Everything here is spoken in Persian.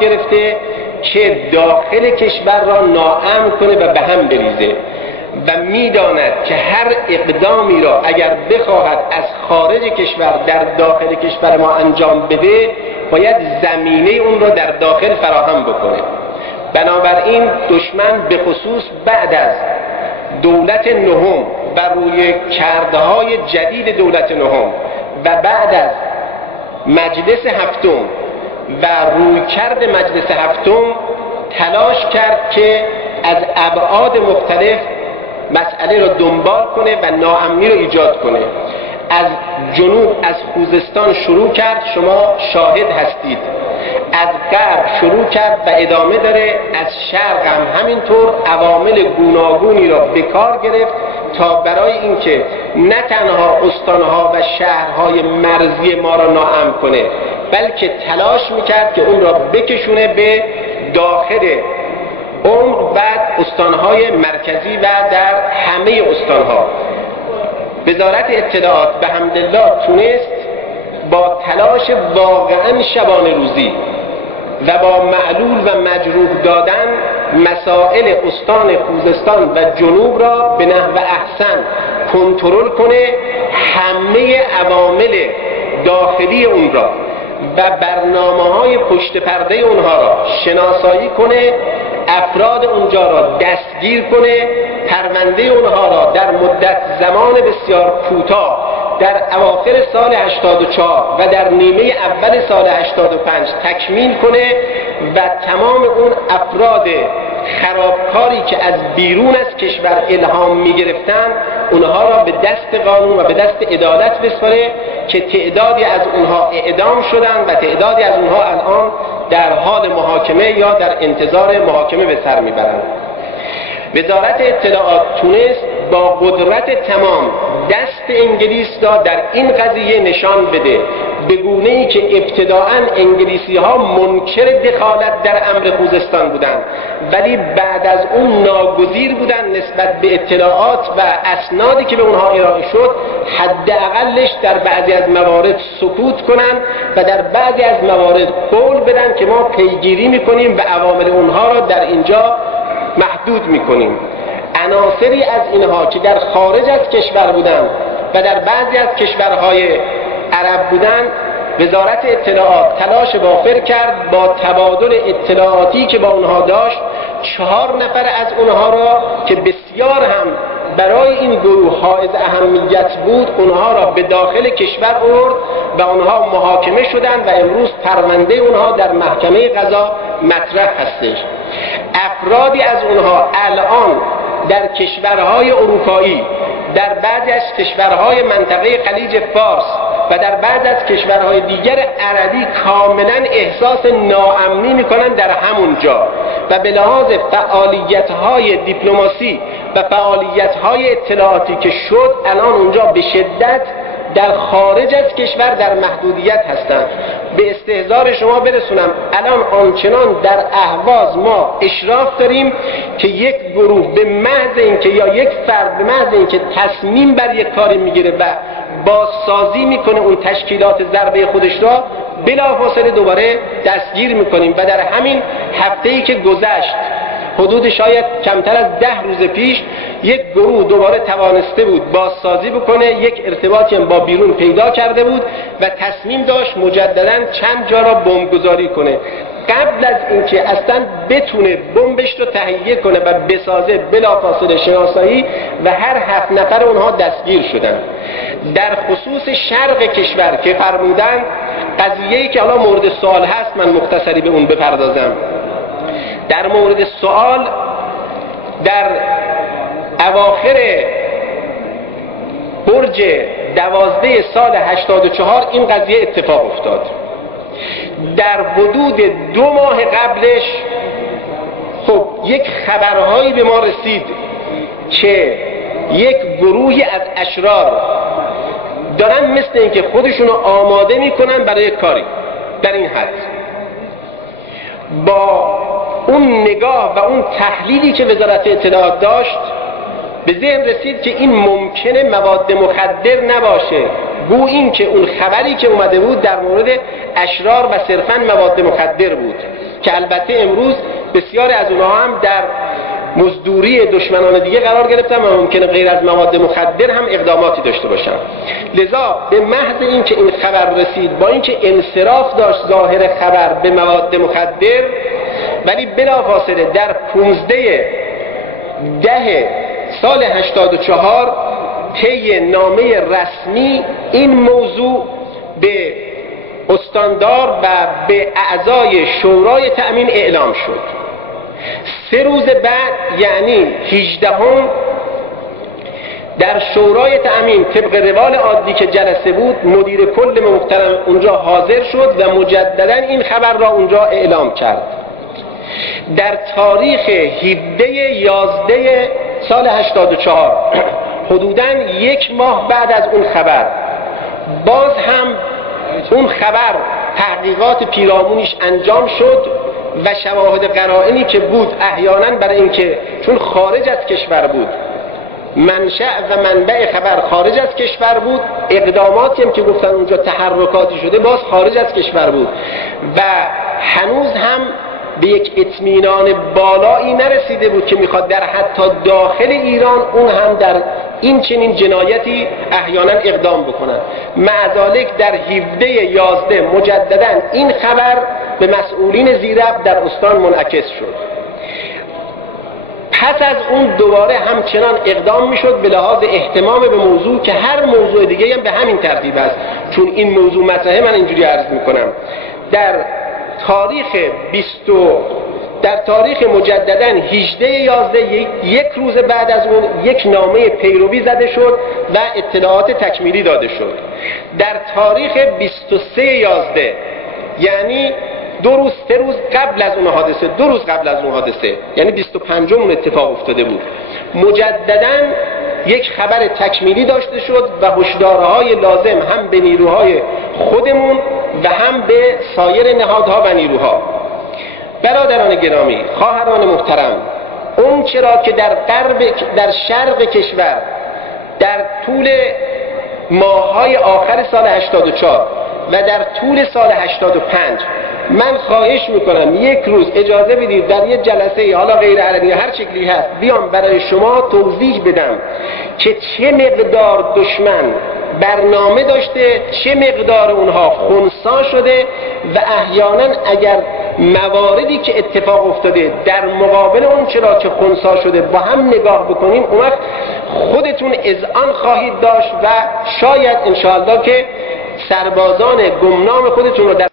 یاد گرفته که داخل کشور را ناامن کنه و به هم بریزه و میداند که هر اقدامی را اگر بخواهد از خارج کشور در داخل کشور ما انجام بده باید زمینه اون را در داخل فراهم بکنه. بنابراین دشمن به خصوص بعد از دولت نهم و روی کردهای جدید دولت نهم و بعد از مجلس هفتم و رویکرد مجلس هفتم تلاش کرد که از ابعاد مختلف مسئله را دنبال کنه و ناامنی را ایجاد کنه. از جنوب از خوزستان شروع کرد، شما شاهد هستید، از غرب شروع کرد و ادامه داره، از شرق هم همینطور عوامل گوناگونی را به کار گرفت تا برای اینکه نه تنها استانها و شهرهای مرزی ما را ناامن کنه بلکه تلاش میکرد که اون را بکشونه به داخل عمق و استانهای مرکزی و در همه استانها. وزارت اطلاعات به حمدالله تونست با تلاش واقعا شبانه روزی و با معلول و مجروح دادن مسائل استان خوزستان و جنوب را به نحو احسن کنترل کنه، همه عوامل داخلی اون را و برنامه‌های پشت پرده اونها را شناسایی کنه، افراد اونجا را دستگیر کنه، پرونده اونها را در مدت زمان بسیار کوتاه در اواخر سال 84 و در نیمه اول سال 85 تکمیل کنه و تمام اون افراد خرابکاری که از بیرون از کشور الهام می‌گرفتن اونها را به دست قانون و به دست عدالت بسپاره که تعدادی از اونها اعدام شدن و تعدادی از اونها الان در حال محاکمه یا در انتظار محاکمه به سر میبرند. وزارت اطلاعات تونست با قدرت تمام دست انگلیس را در این قضیه نشان بده، به گونه‌ای که ابتداءً انگلیسی ها منکر دخالت در امر خوزستان بودند ولی بعد از اون ناگزیر بودند نسبت به اطلاعات و اسنادی که به اونها ارائه شد حداقلش در بعضی از موارد سکوت کنند و در بعضی از موارد قول بدن که ما پیگیری میکنیم و عوامل اونها را در اینجا محدود میکنیم. عناصری از اینها که در خارج از کشور بودند و در بعضی از کشورهای عرب بودند، وزارت اطلاعات تلاش وافر کرد با تبادل اطلاعاتی که با اونها داشت 4 نفر از اونها را که بسیار هم برای این گروه حائز اهمیت بود اونها را به داخل کشور آورد و اونها محاکمه شدند و امروز پرونده اونها در محکمه قضا مطرح هستش. افرادی از اونها الان در کشورهای اروپایی، در بعضی از کشورهای منطقه خلیج فارس و در بعضی از کشورهای دیگر عربی کاملا احساس ناامنی میکنن در همون جا و به لحاظ فعالیت‌های دیپلماسی و فعالیت‌های اطلاعاتی که شد الان اونجا به شدت در خارج از کشور در محدودیت هستند. به استحضار شما برسونم الان آنچنان در اهواز ما اشراف داریم که یک گروه به محض اینکه یا یک فرد به محض اینکه تصمیم بر یک کاری میگیره و بازسازی میکنه اون تشکیلات ضربه خودش را بلافاصله دوباره دستگیر میکنیم و در همین هفته‌ای که گذشت حدود شاید کمتر از 10 روز پیش یک گروه دوباره توانسته بود بازسازی بکنه، یک ارتباطی هم با بیرون پیدا کرده بود و تصمیم داشت مجددا چند جا را بمبگذاری کنه. قبل از اینکه اصلا بتونه بمبش رو تهیه کنه و بسازه بلافاصله شناسایی و هر 7 نفر اونها دستگیر شدن. در خصوص شرق کشور که فرمودن قضیه‌ای که حالا مورد سوال هست من مختصری به اون بپردازم. در مورد سوال در اواخر برج 12 سال 84 این قضیه اتفاق افتاد. در حدود 2 ماه قبلش خب یک خبرهایی به ما رسید که یک گروهی از اشرار دارن مثل اینکه خودشونو آماده میکنن برای کاری در این حد. با اون نگاه و اون تحلیلی که وزارت اطلاعات داشت به ذهن رسید که این ممکنه مواد مخدر نباشه، گو این که اون خبری که اومده بود در مورد اشرار و صرفاً مواد مخدر بود که البته امروز بسیاری از اونها هم در مزدوری دشمنان دیگه قرار گرفتن و ممکنه غیر از مواد مخدر هم اقداماتی داشته باشن. لذا به محض اینکه این خبر رسید، با اینکه انصراف داشت ظاهر خبر به مواد مخدر، ولی بلافاصله در 15/10 سال 84 طی نامه رسمی این موضوع به استاندار و به اعضای شورای تأمین اعلام شد. 3 روز بعد یعنی 18 در شورای تأمین طبق روال عادی که جلسه بود، مدیر کل محترم اونجا حاضر شد و مجددا این خبر را اونجا اعلام کرد. در تاریخ 17/11 سال 84 حدوداً 1 ماه بعد از اون خبر، باز هم اون خبر تحقیقات پیرامونش انجام شد و شواهد قرائنی که بود احیانا برای اینکه چون خارج از کشور بود، منشأ و منبع خبر خارج از کشور بود، اقداماتی هم که گفتن اونجا تحرکاتی شده باز خارج از کشور بود و هنوز هم به یک اطمینان بالایی نرسیده بود که میخواد در حتی داخل ایران اون هم در این چنین جنایتی احیانا اقدام بکنن. مع ذالک در 17/11 مجددا این خبر به مسئولین زیرب در استان منعکس شد. پس از اون دوباره همچنان اقدام میشد به لحاظ اهتمام به موضوع که هر موضوع دیگه هم به همین ترتیب است. چون این موضوع مطرحه، من اینجوری عرض میکنم در تاریخ مجددا 18/11 1 روز بعد از اون یک نامه پیروی زده شد و اطلاعات تکمیلی داده شد. در تاریخ 23/11 یعنی 2 روز 3 روز قبل از اون حادثه، 2 روز قبل از اون حادثه یعنی 25 اون اتفاق افتاده بود، مجددا یک خبر تکمیلی داشته شد و هشدارهای لازم هم به نیروهای خودمون و هم به سایر نهادها و نیروها. برادران گرامی، خواهران محترم، اون چرا که در شرق کشور در طول ماه‌های آخر سال 84 و در طول سال 85 من خواهش میکنم 1 روز اجازه بدید در یه جلسه حالا غیر علنی هر شکلی هست بیام برای شما توضیح بدم که چه مقدار دشمن برنامه داشته، چه مقدار اونها خنثی شده و احیانا اگر مواردی که اتفاق افتاده در مقابل اون چرا که خنثی شده با هم نگاه بکنیم، اون وقت خودتون اذعان خواهید داشت و شاید انشاءالله که سربازان گمنام خودتون رو در